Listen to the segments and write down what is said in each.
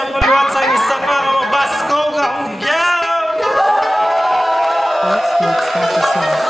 Kaya paluwat sa isa pa kamabasko nga hugyaw! Let's make special sauce.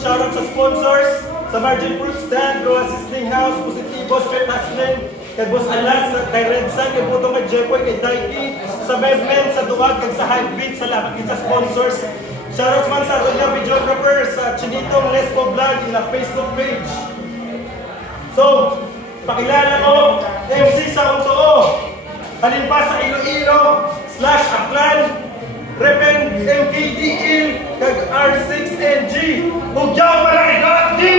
Shoutout sa sponsors, sa Margin Fruit Stand, Roa Sizzling House, Positivo, Straight Hustling, kay Boss Alas, kay Redsan, kay Butong, kay Jepoy, kay Daiki, sa Bevmen, sa Duwag, kay sa Hypebeat, salamat din sa sponsors. Shoutout man sa Ronya Videographer, sa Chinitong Lesbo Vlog, na Facebook page. So, pakilala ko, MC sa Untoo, halin pa sa Iloilo, /Aklan, Repen MKDL, kag R6NG, hugyaw para kay Gandhi!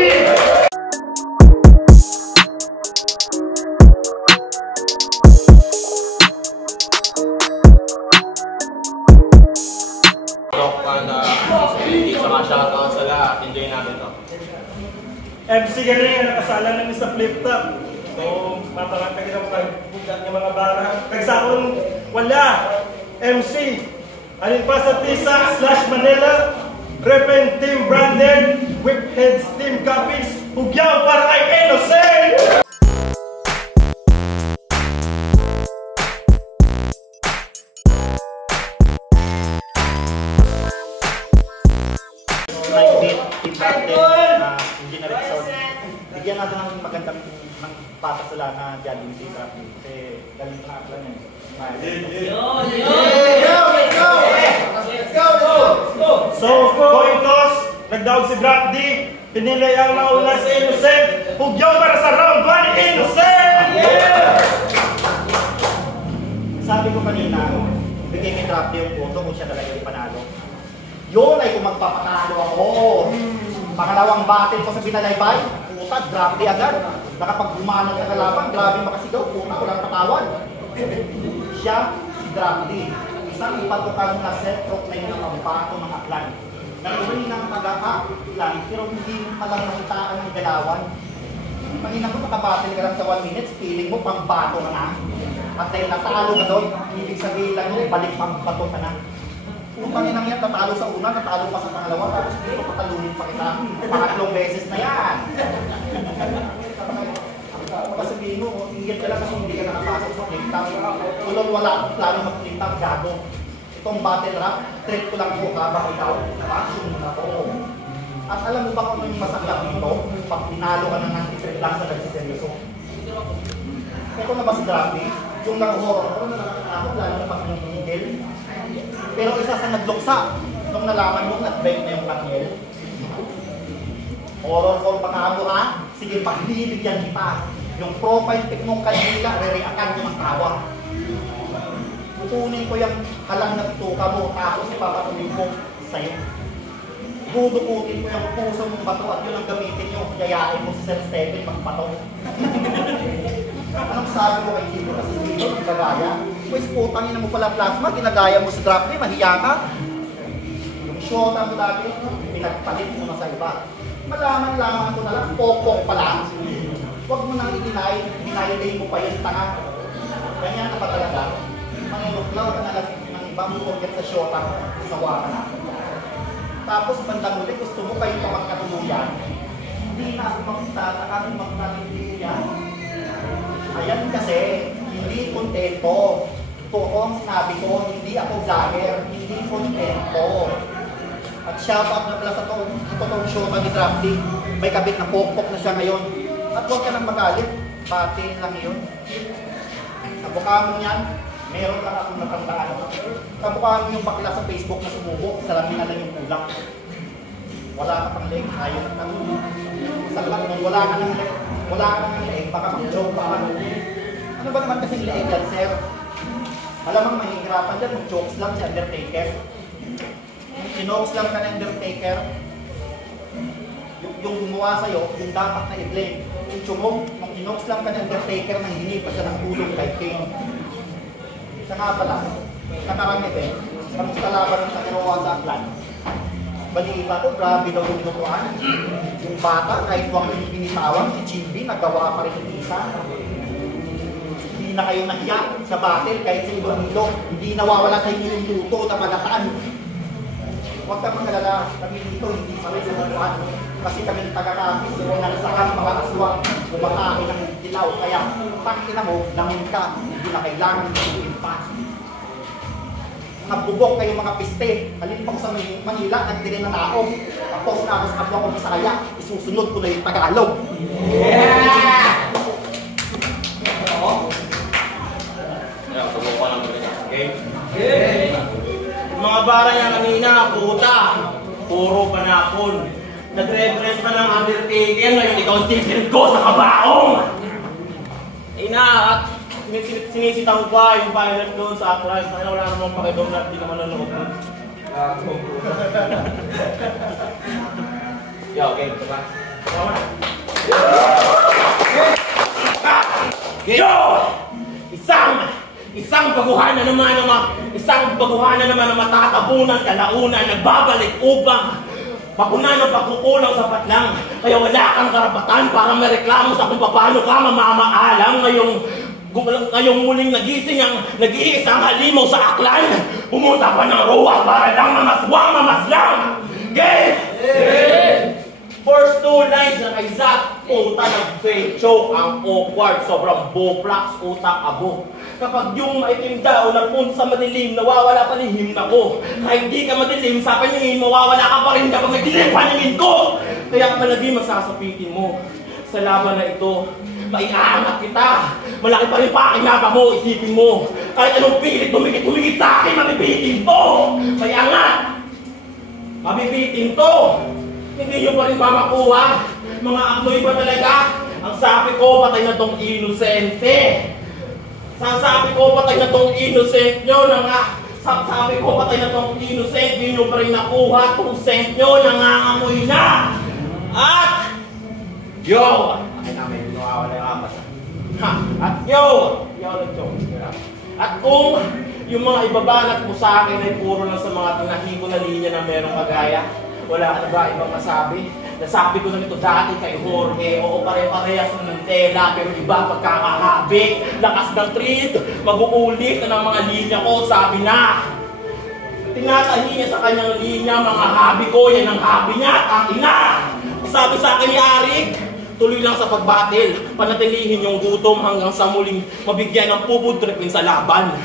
Shoutout sa lahat, enjoy natin to. MC galing, nakasala namin sa flip top. So, mapakantagin ako kag-bugat ng mga bara. Kagsakon, wala. MC, alin pa sa TISA /Manila, Repen Team Branded, Whipheads Team Copies, hugyaw para kay Innocent! Team Branded na engineering sound. Bigyan natin ng magandang patas sila na jogging si Traffic. Kasi galing na Aklan yan. So, coin toss, nagdawag si Brock D, pinili ang nauna si Innocent, hugyaw para sa round 1 ni Innocent! Sabi ko kanina, bigay kay Traffic yung boto kung siya talaga yung panalo. Yun ay kung magpapatalo ako. Pangalawang battle ko sa Binalaybay, puta, grabe agad. Nakapag-gumanag na kalaban, grabe makasigaw, puta, walang patawan. Siya, si Grabe, isang ipatukang na self-proclaim ng pambato ng Aklan. Nagawin ng pag-a-Aklan, pero hindi mo palang nakitaan ng galawan. Pangina ko, nakabattle ka lang sa 1 minute, feeling mo pambato ka na. At dahil natalo ka doon, ibig sabihin lang yun, balik pambato ka na. Utang inang yan, natalo sa una, natalo pa sa pangalawa, tapos dito patalunin pa kita. Pangatlong beses na yan. Sabihin mo, ingit ka lang kasi hindi ka nakapasok sa click-top. Tulad wala akong plano mag-click-top, gago. Itong battle rap, trip ko lang po habang ikaw, passion mo na po. At alam mo ba kung ano yung masaklap dito? Pag pinalo ka ng anti-trip lang sa nagsiseryoso. Ito na ba si Grabe? Yung nag-horror ko na nakakatakot, lalo na pag nangingil. Pero isa sa nagluksa, nung nalaman mo, nag-break na yung kanyel. Horror ko, pakamo ka, sige, pagbibigyan kita. Yung profile pic mong kanila, re-reactan mo ng tawa. Kukunin ko yung halang na tuka mo, tapos ipapatuloy ko sa'yo. Dudukutin ko yung puso mong bato at yun ang gamitin nyo. Yayain mo si Sir Stephen magbato. Anong sabi mo kay Chico kasi dito, nagkagaya? Pues putangin na mo pala plasma, ginagaya mo sa draft niya, mahiya ka. Yung shota mo dati, pinagpalit mo na sa iba. Malaman-laman ko na lang, pokok pala. Huwag mo nang i-deny mo pa yung tanga. Ganyan na pa talaga. Manginuklaw ka na lang ng ibang forget sa shota, sawa ka na. Tapos bandang uli, gusto mo kayo pa magkatuluyan. Hindi na ako magtataka kung magkatuluyan. Ayan kasi, hindi kontento. Totoo ang sinabi ko, hindi ako vlogger, hindi kontento. At shoutout na pala sa totoong show ni Drafty. May kabit na pokpok na siya ngayon. At huwag ka nang magalit, pati lang yun. Sa mukha mo yan, meron lang akong natandaan. Sa mukha mo yung bakla sa Facebook na sumubo, salamin na lang yung kulang. Wala ka pang leg, ayaw na kang salat mo, wala ka ng leg, baka mag-joke pa. Ano ba naman kasing leeg yan, sir? Malamang mahihirapan dyan, mag-jokes lang si Undertaker. Sinokes lang ka ng Undertaker, yung gumawa sa'yo, yung dapat na i-blame. Yung chumog, nung inokes lang ka ng Undertaker, nang hingi pa siya ng tulong kay King. Saka pala, nakarang event, kamusta laban ng Tanginoon sa Aklan? Balita ko, grabe daw yung tinutuan. Yung bata, kahit huwag yung binitawan, si Chimbi, nagawa pa rin yung isa. Hindi na kayo nahiya sa battle, kahit sa ibang nilo. Hindi nawawala sa inyo yung luto na palataan. Huwag kang magalala, kami dito, hindi pa rin sumutuan. Kasi kami taga-kapis, nagsakan mga aswang, kumakain ng dilaw. Kaya, pakina mo, langon ka, hindi na kailangan yung pa. Nabubok kayo mga piste. Halin pa ko sa Manila, nagdiri na naong. Tapos na ako sa kapwa ko Bisaya, isusunod ko na yung Tagalog. Yeah! Yeah, subukan lang rin. Okay? Okay! Mga bara niya kanina, puta. Puro panapon. Nag-reference pa ng Undertaker, ngayon ikaw ang sisilid ko sa kabaong! Ina, at sinisitang pa yung pilot doon sa Aklan. Wala namang pakidong na hindi naman nanonood doon. Yeah, okay. Diba? Tama na. Yo! Isang baguhanan naman ng matatabunan, kalaunan, nagbabalik upang papunan ng pagkukulang sapat lang. Kaya wala kang karapatan para mareklamo sa kung paano ka mamamaalam ngayong muling nagising ang nag-iisang halimaw sa Aklan. Pumunta pa ng rowa para lang mamaslang. Okay? First two lines na kay Zach, puta ng fake joke, ang awkward, sobrang boplax, utak abo. Kapag yung maitim daw, nagpunta sa madilim, nawawala palihim na ko. Kahit di ka madilim, sa paningin, mawawala ka pa rin kapag may dilim paningin ko. Kaya palagi masasapitin mo. Sa laban na ito, maiaangat kita. Malaki pa rin pakinaba mo, isipin mo. Kahit anong pilit, humigit sa akin, mabibitin to. Maiangat. Mabibitin to. Hindi nyo pa rin mamakuha. Mga aknoy ba talaga? Ang sabi ko, patay na tong inosente. Sabi ko, patay na tong innocent nyo na nga. Sabi ko, patay na tong innocent. Hindi nyo pa rin nakuha. Tong sent nyo, nangangamoy na. At, yo! Ay namin, nawawala yung amas. At yo! At kung yung mga ibabanat mo sa akin ay puro lang sa mga tinahigo na linya na merong kagaya, wala ka na ba ibang masabi? Nasabi ko na ito dati kay Jorge, oo pare-parehas ng tela, pero iba pagkakahabik. Lakas ng treat, mag-uulit na ng mga linya ko, sabi na. Tinatahi niya sa kanyang linya, mga habi ko, yan ang habi niya, ang ina. Sabi sa akin ni Arik, tuloy lang sa pagbatil, panatilihin yung gutom hanggang sa muling mabigyan ng pupudripin sa laban.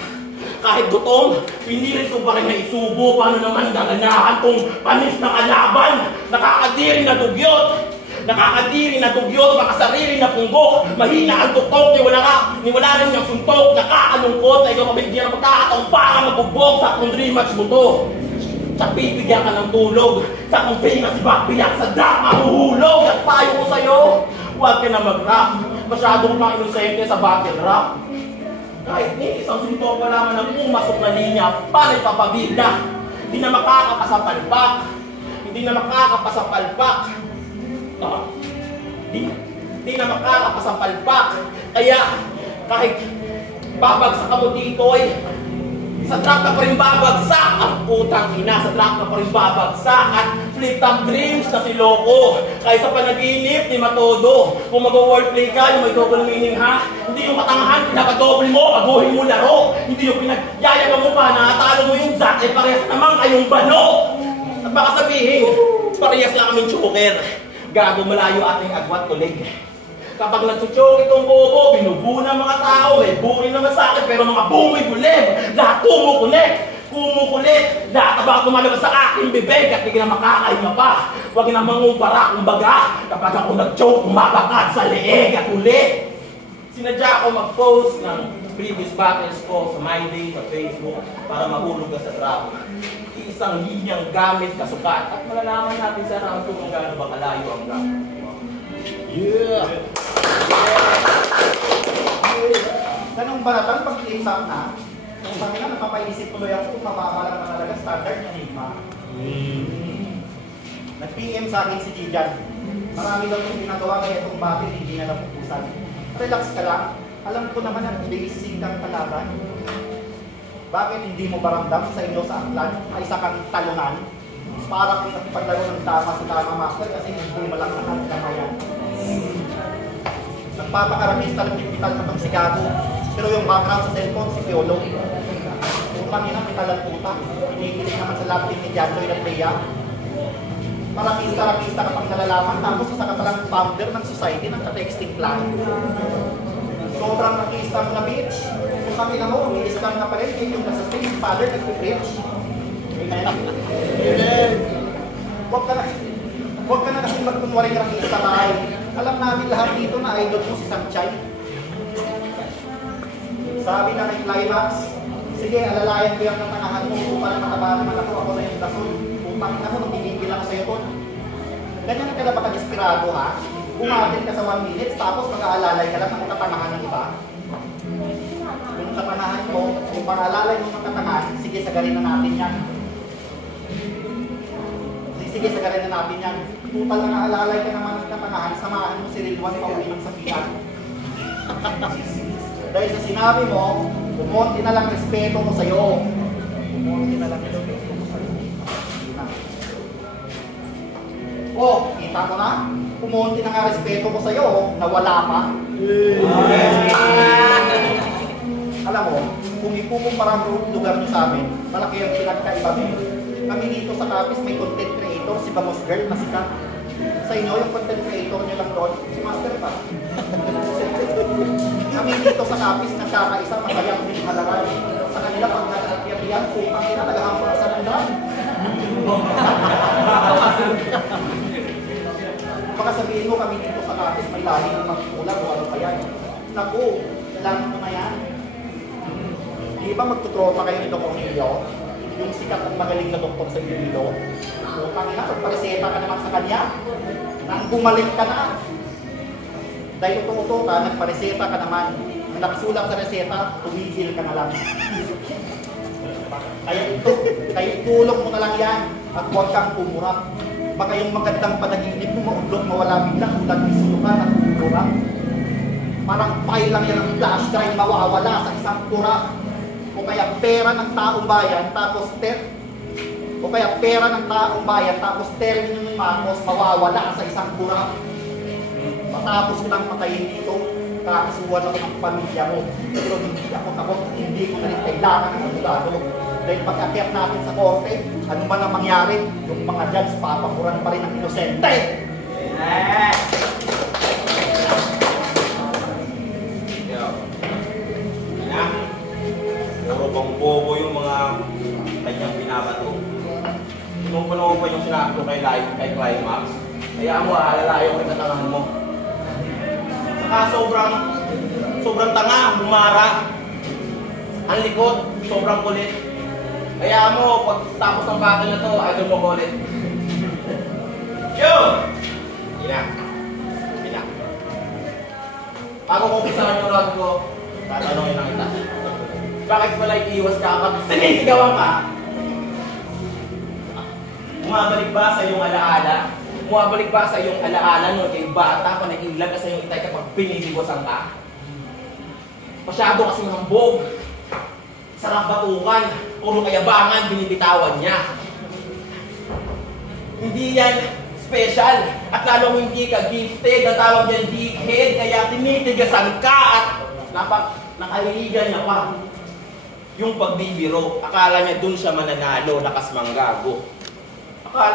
Kahit gutom, pinilit ko pa rin na isubo. Paano naman gaganahan kung panis na kalaban? Nakakadiri na dugyot. Makasarili na punggok. Mahina ang tuktok, ni wala rin yung suntok. Nakakalungkot na ikaw mabigyan ng pagkakataong para magbubog sa kung dream match mo to. Sa pipigyan ka ng tulog. Sa kung pinga si Bakbiyak sa drop, mahuhulog. At payo ko sa'yo, huwag ka na mag-rap. Masyado pang inosente sa battle rap. Kahit ni isang suntok pa naman ang pumasok na linya, paano ipapabigla? Hindi na makakapasapalpak. Hindi na makakapasapalpak. Kaya, kahit babagsak ka mo dito sa trap ka pa rin babagsak. Ang putang ina, sa trap ka pa rin babagsak. At flip top dreams na si Loco. Kahit sa panaginip, di matodo. Kung mag-wordplay ka, yung may double meaning ha. Hindi yung katangahan, pinaka-double mo, baguhin mo laro. Hindi yung pinagyayagang mo pa, nakatalo mo yung Zach, eh parehas naman kayong bano. At baka sabihin, parehas lang kaming choker. Gago malayo ating agwat tulig. Kapag nagsuchok itong bobo, binubuo ng mga tao, may burin naman sa akin, pero mga bungoy bulim, lahat kumukulit, lahat abang tumalabas sa aking bibig at hindi na makakahinga pa. Huwag na mangumpara, kumbaga, kapag ako nag-choke, kumabakad sa leeg at ulit. Sinadya ako mag-post ng previous battles ko sa My Day, sa Facebook, para mahulog ka sa trap. Isang linyang gamit kasukat at malalaman natin sa round 2 kung gaano ba kalayo ang rap. Yeah! Ganong balatan pag cleans up na, sa akin na napapaisip tuloy ako kung mababa lang na talaga standard ng Enigma. Nag-PM sa akin si Gijan. Marami daw yung ginagawa kaya itong battle hindi na napupusan. Relax ka lang. Alam ko naman ang basic kang kalaban. Bakit hindi mo baramdam sa inyo sa aklan ay isa kang talunan? Para kung nakipaglaro ng tama sa tama master kasi hindi malaksan ang kamayan. Nagpapakarangista ng hospital na itong si Gago. Pero yung background sa cellphone, si Piolo. Utang yun ang metalan utang. Inikilig naman sa laptop ni Janjoy at Leia. Marangista ka pang nalalaman. Tapos isa ka palang founder ng society ng ka-texting plan. Sobrang nakista mo na bitch. Kung kami na mo, umilis ka na pa rin. Yung nasa stage, father, nag-preach. Amen. Huwag ka na kasi magkunwaring rakista tayo. Alam namin lahat dito na idol mo si Sanchay. Sabi na kay Climax, sige, alalayan ko yung natangahan mo. Kung parang mataba naman ako na yung dasol. Utang na mo, magigigil ako sa'yo doon. Ganyan ka na baka desperado ha? Umatin ka sa 1 minute, tapos mag-aalalay ka lang ng katangahan ng iba. Yung katangahan mo, kung pang-aalalay mo ng katangahan, sige, sagarin na natin yan. Sige, sagarin na natin yan. Total na naalalay ka naman ng katangahan, samahan mo si Rilwan pauwi ng sakitan. Dahil sa sinabi mo, kumonti na lang respeto ko sa'yo. Kumonti na lang respeto ko sa'yo. Oh, kita mo na? Kumonti na nga respeto ko sa'yo, nawala pa. Alam mo, kung ikukumpara ang lugar nyo sa amin, malaki ang pinagkaiba mo. Kami dito sa Capiz may content creator, si Bangos Girl, na sikat. Sa inyo, yung content creator nyo lang doon, si Master pa. Kami dito sa Capiz, nagkakaisa, masayang din halaran. Sa kanila, pag nagkakiyariyan, putang ina, nagahampa sa landan. Baka sabihin mo kami dito sa Capiz, may lahi ng magkulang o ano pa yan. Naku, kailangan mo na yan. Di ba magtutropa kayo nito Cornelio? Yung sikat at magaling na doktor sa Iloilo. Utang na, pagpareseta ka naman sa kanya. Nang bumalik ka na. Dahil ito ka, nagpareseta ka naman. Nang nakasulat sa reseta, tumigil ka na lang. Kaya itulog mo na lang yan. At huwag kang umurap. Baka yung magandang panaginip mo, maudlok, mawala bigla. Ulan, isulukan at umurap. Parang file lang yan ng flash drive, mawawala sa isang kurap. O kaya pera ng taong bayan tapos termino ng Marcos mawawala sa isang kurap. Matapos ko lang patayin dito, kakasuhan ako ng pamilya mo. Pero hindi ako takot, hindi ko na rin kailangan ng abogado. Dahil pag-akyat natin sa korte, ano man ang mangyari, yung mga judge papakuran pa rin ang inosente. Puro bang bobo yung mga kanyang binabato. Pinupuno pa yung sinabi ko kay Climax. Kaya mo, alalayo kay katangahan mo. Saka sobrang tanga, bumara. Ang likod, sobrang kulit. Kaya mo, pag tapos ng battle na to, idol mo kulit. Yo! Ina. Bago ko pisahan yung round ko, tatanungin lang kita. Bakit pala iiwas ka kapag sinisigawan ka? Bumabalik ba sa iyong alaala? Bumabalik ba sa iyong alaala nung kay bata pa nag-ilag ka sa iyong itay kapag pinisigosan ka? Masyado kasing hambog. Sarap batukan. Puro kayabangan, binibitawan niya. Hindi yan special. At lalong hindi ka gifted. Natawag niyan dickhead. Kaya tinitigasan ka at nakahiligan niya pa. Yung pagbibiro, akala niya dun siya mananalo, lakas manggago.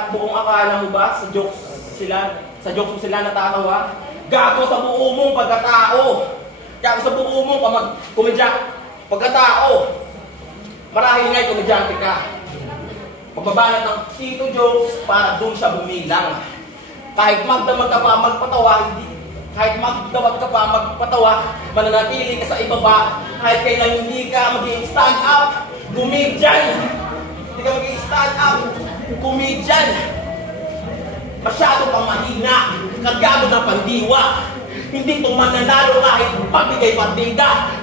Buong akala mo ba sa jokes mo sila natatawa? Gago sa buo mong pagkatao. Gago sa buo mong pagkatao. Marahil nga'y komedyante ka. Pagbabanat ng tito jokes para dun siya bumilang. Kahit magdamag ka pa magpatawa, mananatili ka sa ibaba, kahit kailan hindi ka mag-i-stand up, comedian! Hindi ka mag-i-stand up, comedian! Masyado pang mahina, kargado ng pandiwa, hindi itong mananalo kahit pagbigay partida,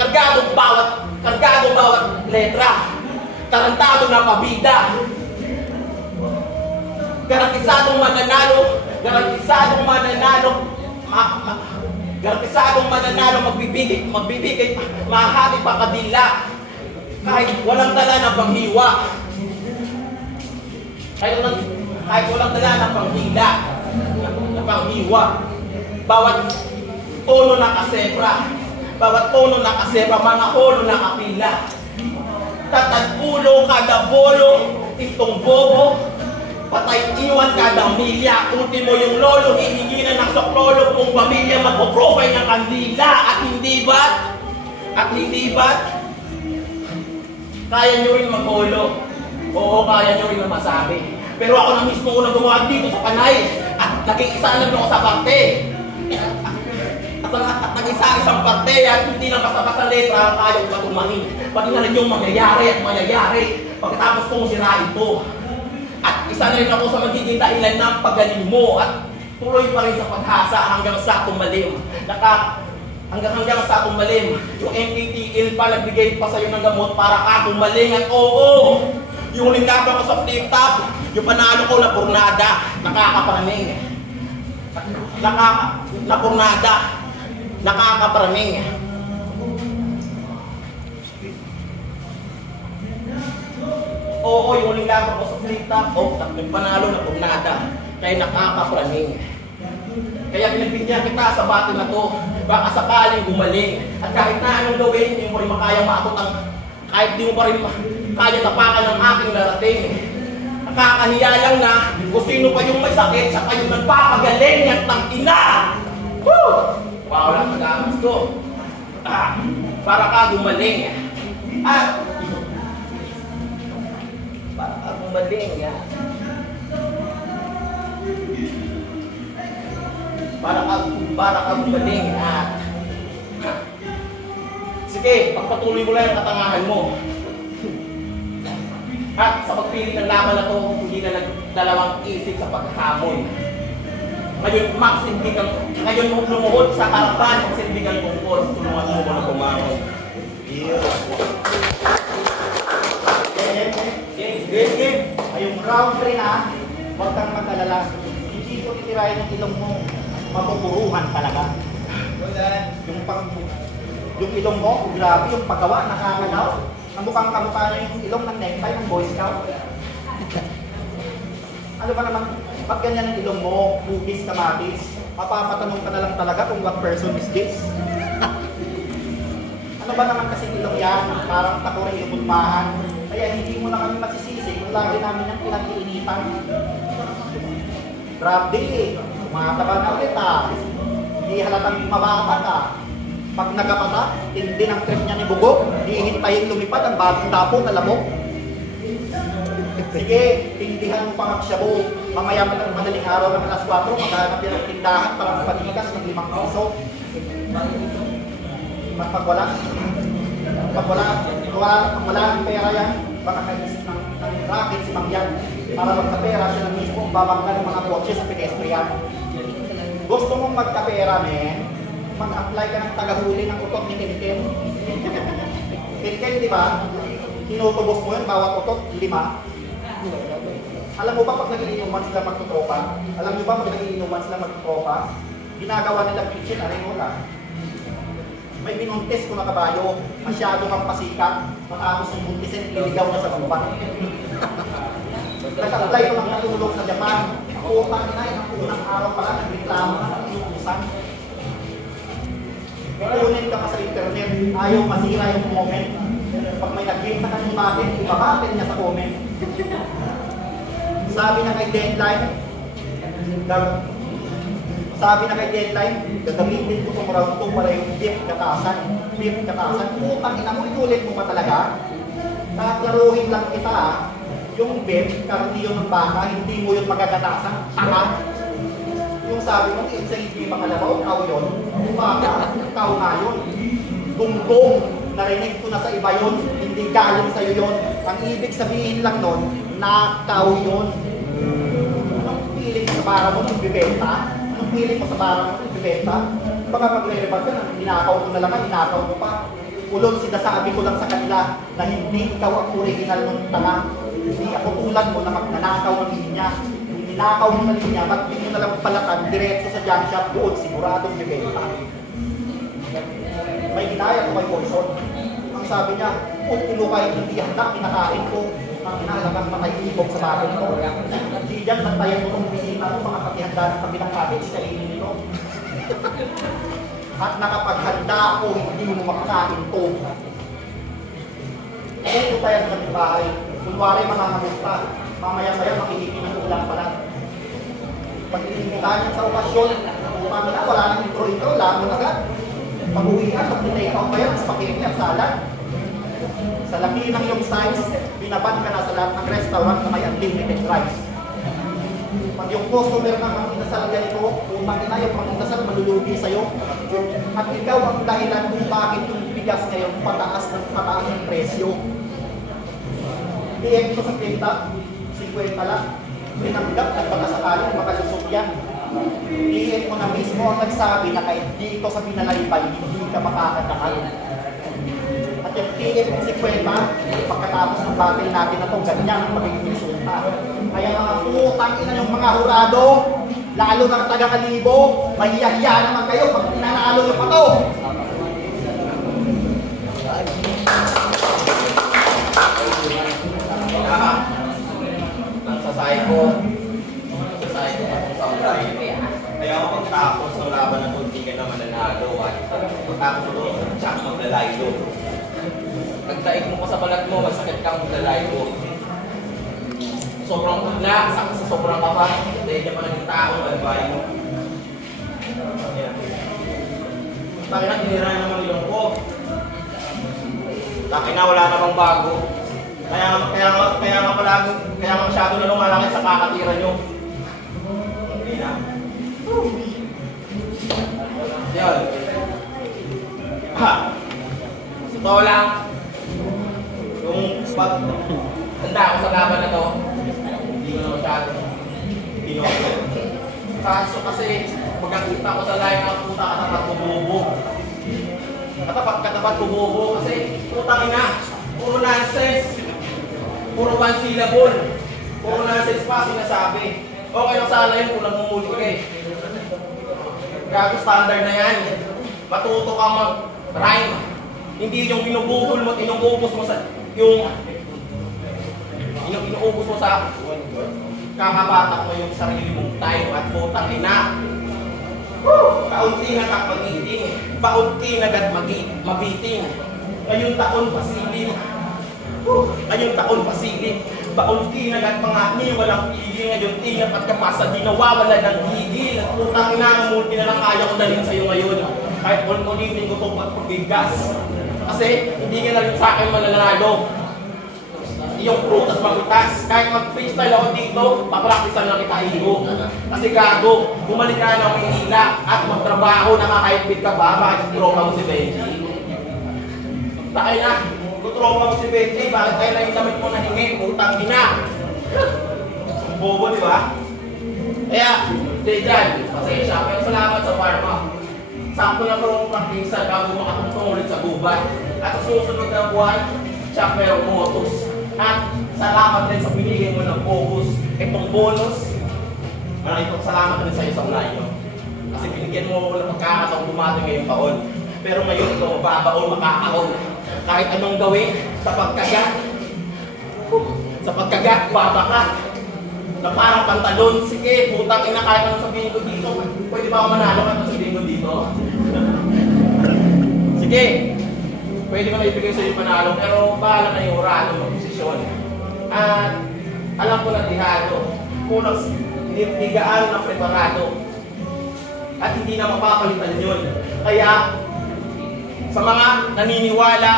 kargado bawat letra, tarantado na pabida, garantisadong mananalo, magbibigay, mahati pa kadila. Kahit walang dala ng panghiwa. Kahit walang dala ng panghila. Ng panghiwa. Bawat tono ng kasebra. Bawat tono ng kasebra, mga holo ng kapila. Tatagpulo kada bolo, itong bobo. Patay iwan kada milya. Ultimo yung lolo, hihinginan ng soklolo kung pamilya magpo-profile ng kandila. At hindi ba't kaya nyo rin magholo. Oo, kaya nyo rin masabi. Pero ako na mismo unang gumawa dito sa Panay. At naging isa lang ako sa parte. At naging isang parte. At hindi lang basta-basta letra, kaya ko patumahin. Pati na rin yung mangyayari. Pagkatapos kong sirain to. At isa na rin ako sa magiging dahilan ng pagaling mo. At tuloy pa rin sa paghasa hanggang sa tumalim. Hanggang sa tumalim. Yung MPTL pa nagbigay pa sa'yo ng gamot para ka tumaling. At oo, yung lingkapa ko sa flip top, yung panalo ko na pornada, nakakapraning. Nakakapraning. Oo, yung lingkapa ko sa flip top, yung panalo na pornada, kaya nakakapraning. Kaya pinagbigyan kita sa bato na to, baka sakaling gumaling. At kahit na anong gawin, hindi mo rin makaya maabot kahit di mo pa rin kaya tapakan ng aking narating. Nakakahiya lang na kung sino pa yung may sakit, sa kayo nagpapagaling at ng ina. Woo! Wow, lang pag-amas ko. Para ka gumaling. Para ka gumaling. Para ka gumaling. Sige, pagpatuloy mo lang ang katangahan mo. At sa pagpili ng laban na to, hindi na nagdalawang isip sa paghamon. Ngayon mo lumuhod sa harapan ng sindigang tungkol. Tulungan mo na bumangon. Game. Ayong round 3 na, huwag kang mag-alala. Hindi ko titirahin ng ilong mo. Mapupuruhan talaga. Yung ilong mo, grabe, yung paggawa, nakakalaw. Ang mukhang kamukha niya yung ilong ng necktie ng Boy Scout. Ano ba naman, pag ganyan ang ilong mo, hugis, kamatis, mapapatanong ka na lang talaga kung what person is this. Ano ba naman kasi ilong yan, parang takore yung ulmahan. Kaya hindi mo na kami masisisi kung lagi namin ang pinag-iinitan. Grabe, umataba na ulit Hindi halatang mababa ka. Pag nagapata, tindi ng trip niya ni Bugok, di hintayin lumipad ang bagong tapo na lamok. Sige, tindihan mo pa magsyabo. Mamaya madaling araw ng alas 4, maghanap yan ng tindahan para magpatikas ng 5 piso. Pag wala ng pera yan, baka kaisip ng racket si Mangyan para magkapera siya ng mismo babangga ng mga kotse sa pedestrian. Gusto mong magkapera, mag-apply ka ng tagahuli ng utot ni Tintin. Tintin, di ba? Tinutubos mo yun, bawat utot, 5. Alam mo ba pag nagiinuman sila magtutropa? Ginagawa nilang kitchen, arenola. May binuntis ko na kabayo, masyado kang pasikat, matapos ng buntisin, iligaw na sa gubat. Nag-apply ko ng natulog sa Japan. Utang na yun, ang unang araw pa lang, nagreklamo na ng inutusan. Kunin ka sa internet, ayaw masira yung comment. Pag may nag-game sa kanyang batin, ibabatin niya sa comment. Sabi na kay Deadline, gagamitin ko itong round 2 para yung beef katasan. Utang ina mo, inulit mo pa talaga. Kaklaruhin lang kita yung beef, karniyo ng baka, hindi mo yun magagatasan. Tanga! Yung sabi mo, sa hindi makalabaw, ikaw yun. Baka, ikaw nga yun. Gunggong, narinig ko na sa iba yun, hindi galing sa'yo yun. Ang ibig sabihin lang nun, nakaw yun. Anong feeling mo sa bara mo nung bibenta? Baka magre-rebag ka na, ninakaw ko na lang, ninakaw mo pa. Ulol, sinasabi ko lang sa kanila na hindi ikaw ang original ng tanga. Hindi ako tulad mo na magnanakaw ng linya. Kung ninakaw mo na linya, ba't hindi mo na lang palatan diretso sa junk shop doon, siguradong bibenta. May ginaya ko kay Poison. Ang sabi niya, ulo kayo hindi handa, kinakain ko. Ang inahalagang matay ibog sa bahay ko. Hindi dyan, nantayan mo itong bisita ko, makapatihanda ng kabilang package, kainin nito. At nakapaghanda ako, hindi mo makakain to. Kung tayo sa kanyang bahay, kunwari mangangamusta, mamaya-maya makikiki ng ulang pala. Pag inimitahan niya sa okasyon, umami na, wala nang intro-intro, lamon agad. Pag-uwi ka, pag tinake out pa yan, spaghetti at salad. Sa laki ng yung size, binaban ka na sa lahat ng restaurant na may unlimited rice. Pag yung customer ng pangindasal ganito, umami na yung pangindasal malulugi sa'yo. At ikaw ang dahilan kung bakit yung bigas ngayon pataas ng presyo. DM ito sa pinta, 50 lang. Pinanggap at baka sakaling makalusot yan. DM mo na mismo ang nagsabi na kahit dito sa Binalaybay, hindi ka makakadakal. At yung PM ng 50, pagkatapos ng battle natin na ito, ganyan ang magiging resulta. Kaya mga putang ina yung mga hurado, lalo ng taga-Kalibo, mahiyahiya naman kayo pag pinanalo nyo pa to. Nagsasay ko sa ulay. Kaya ako pagtapos ng laban ng kunti ka naman nanalo at pagtapos doon, siya maglalaylo. Nagdaig mo pa sa balat mo, masakit kang maglalaylo. Sobrang pagla, sa sobrang kapa, dahil niya pa naging tao, albay mo. Taki na, tinira naman ilong ko. Taki na, wala namang bago. Kaya nga masyado na lumalaki sa kakatira nyo. Okay na. Yun. Ha! Totoo lang. Yung pag handa ako sa laban na to, hindi ko na masyado pinokyo. Kaso kasi, pagkakita ko sa line, ang puta katapat bububog. Katapat bububog kasi putang ina. Puro nonsense. Puro one syllable. Puro nonsense pa sinasabi. Okay lang sana yun kung nagmumuli ka eh. Gago standard na yan. Matuto ka mag-rhyme. Hindi yung binubugol mo, inuubos mo sa yung inuubos mo sa kakabatak mo yung sarili mong time at putang ina. Kaunti na kapagiting. Paunti na agad mabiting. Ngayong taon pasilin. Ngayong taon pasilin. Paunti na agad mga ni walang pigil. Ngayon tinap at kapasa di nawawala ng higil. At putang ina, multi na lang kaya ko dalhin sa'yo ngayon. Kahit ulitin ko itong pagpagigas. Kasi hindi ka na rin sa akin mananalo. Yung prutas magitas. Kahit mag-freestyle ako dito, papraktisan lang kita iho. Kasi gago, bumalik ka ng Maynila at magtrabaho, nakakaipit ka ba? Bakit tropa mo si Benji? Takay na, kung tropa mo si Benji, bakit tayo na yung damit mo na hingi? Utang ina. Bobo, di ba? Kaya, dyan, pasensya. Pero salamat sa pharma. Sakto lang ko practice bago makatungtong ulit sa gubat. At sa susunod na buwan, siya merong motos. At salamat din sa binigay mo ng focus. Itong bonus, maraming salamat din sa iyo sa unahin mo. Kasi binigyan mo ng pagkakataong dumating ngayong taon. Pero ngayon ito, mababaon, makakaon. Kahit anong gawin, sa pagkagat, baba ka. Na parang pantalon, sige, putang ina, kahit anong sabihin ko dito. Pwede ba ako manalo kahit anong sabihin ko dito? Sige, pwede ko na ibigay sa iyo panalo, pero bahala na yung orano ng posisyon. At alam ko na dihado, kulang hindi gaano na preparado. At hindi na mapapalitan yun. Kaya, sa mga naniniwala,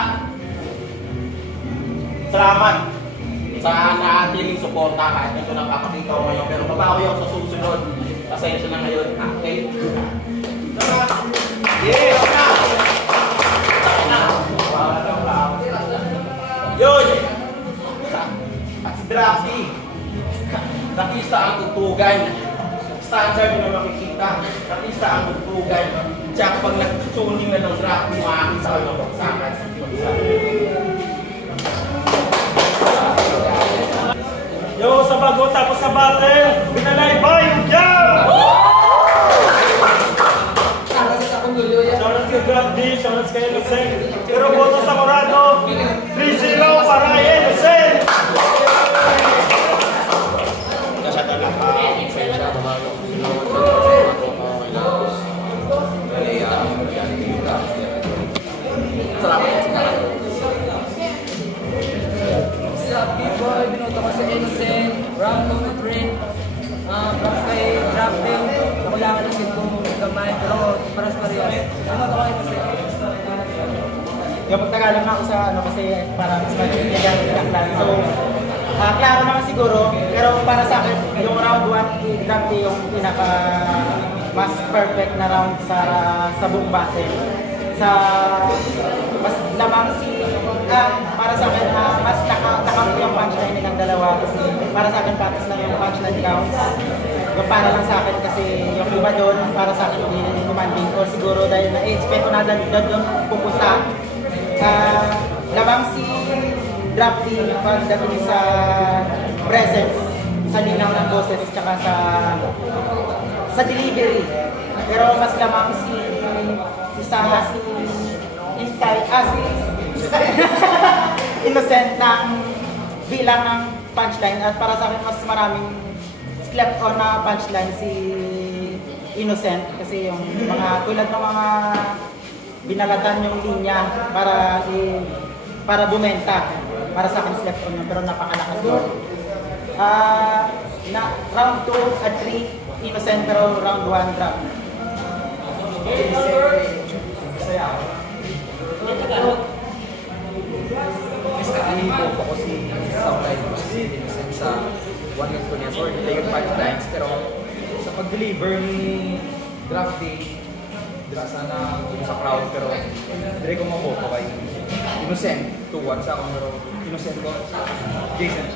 salamat sa naatiling suporta kahit hindi ko napapakita ko ngayon. Pero babawi ako sa susunod. Pasensya na ngayon. Okay? Yeah! Yun! At si Drafi, nakista ang tutugan. Standard nyo na makikita. Nakista ang tutugan. Tsaka pag nag-tuning na ng Drafi, makakita ko ng pagsakan. Yo, sa bago tapos sa battle, Binalaybay, yeah! Shoutout kay Grab D, shoutout kay Lucen. Pero boto sa Morado, Salamat. Sa people, binoto ko si Innocent, round 2 to 3. Props kay Drafting, nakulangan ng ko gamay, pero paras pa rin. Binoto ko Innocent. Yung magtagalog ako sa ano kasi para mas magiging lang. So, klaro naman siguro, pero para sa akin, yung round 1, grabe yung pinaka mas perfect na round sa buong battle. Sa mas lamang para sa akin, mas nakamit yung punchline ng dalawa. Para sa akin, patas lang yung punchline counts. Yung para lang sa akin kasi yung iba doon, para sa akin hindi demanding. Or siguro dahil na-expect ko na doon yung pupunta. Lamang si Drafty pagdating sa presence, sa linaw ng boses, tsaka sa delivery. Pero mas lamang si Innocent ng bilang ng punchline, at para sa akin mas maraming slept on na punchline si Innocent kasi yung mga tulad ng mga binalatan yung linya para bumenta. Para sa akin slept on yun, pero napakalakas doon. Na round 2 at 3 Innocent, pero round 1 drop. Ipo ko si Samurai si Innocent sa one hit ko niya. So, layered punchlines, pero sa pag-deliver ni Draft Day, dila sana sa crowd, pero dire ko maboto kay Innocent 2-1 sa akong, pero Innocent ko Jason.